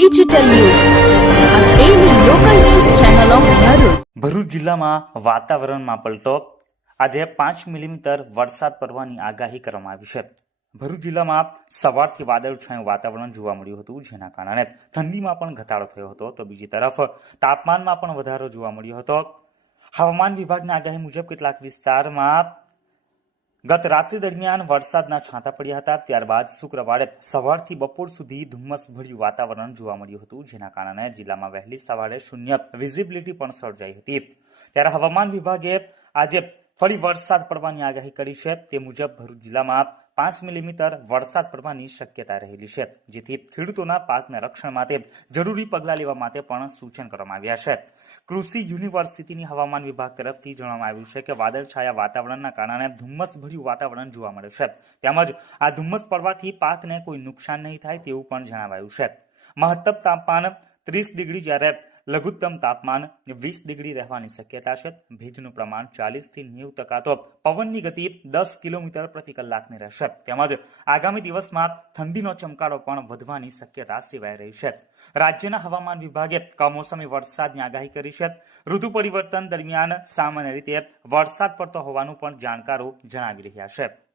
Digital Bharuch Bharuch જિલ્લામાં વાતાવરણમાં પલટો. આજે પાંચ મિલીમીટર વરસાદ પડવાની આગાહી કરવામાં આવી છે. ભરૂચ જિલ્લામાં સવારથી વાદળછાયું વાતાવરણ જોવા મળ્યું હતું, જેના કારણે ઠંડીમાં પણ ઘટાડો થયો હતો. તો બીજી તરફ તાપમાનમાં પણ વધારો જોવા મળ્યો હતો. હવામાન વિભાગની આગાહી મુજબ કેટલાક વિસ્તારમાં ગત રાત્રિ દરમિયાન વરસાદના છાંટા પડ્યા હતા, ત્યારબાદ શુક્રવારે સવારથી બપોર સુધી ધુમ્મસભર્યું વાતાવરણ જોવા મળ્યું હતું, જેના કારણે જિલ્લામાં વહેલી સવારે શૂન્ય વિઝિબિલિટી પણ સર્જાઈ હતી. ત્યારે હવામાન વિભાગે આજે ફરી વરસાદ પડવાની આગાહી કરી છે. તે મુજબ ભરૂચ જિલ્લામાં પાંચ મિલીમીટર વરસાદ પડવાની શક્યતા રહેલી છે, જેથી ખેડૂતોના પાકના રક્ષણ માટે જરૂરી પગલાં લેવા માટે પણ સૂચન કરવામાં આવ્યા છે. કૃષિ યુનિવર્સિટીની હવામાન વિભાગ તરફથી જણાવવામાં આવ્યું છે કે વાદળછાયા વાતાવરણના કારણે ધુમ્મસભર્યું વાતાવરણ જોવા મળે છે. તેમજ આ ધુમ્મસ પડવાથી પાકને કોઈ નુકસાન નહીં થાય તેવું પણ જણાવાયું છે. મહત્તમ તાપમાન ત્રીસ ડિગ્રી જ્યારે લઘુત્તમ તાપમાન વીસ ડિગ્રી રહેવાની શક્યતા છે, ભેજનું પ્રમાણ ચાલીસથી નેવું ટકા તો પવનની ગતિ દસ કિલોમીટર પ્રતિ કલાકની રહેશે. તેમજ આગામી દિવસમાં ઠંડીનો ચમકારો પણ વધવાની શક્યતા સેવાઈ રહી છે. રાજ્યના હવામાન વિભાગે કમોસમી વરસાદની આગાહી કરી છે. ઋતુ પરિવર્તન દરમિયાન સામાન્ય રીતે વરસાદ પડતો હોવાનું પણ જાણકારો જણાવી રહ્યા છે.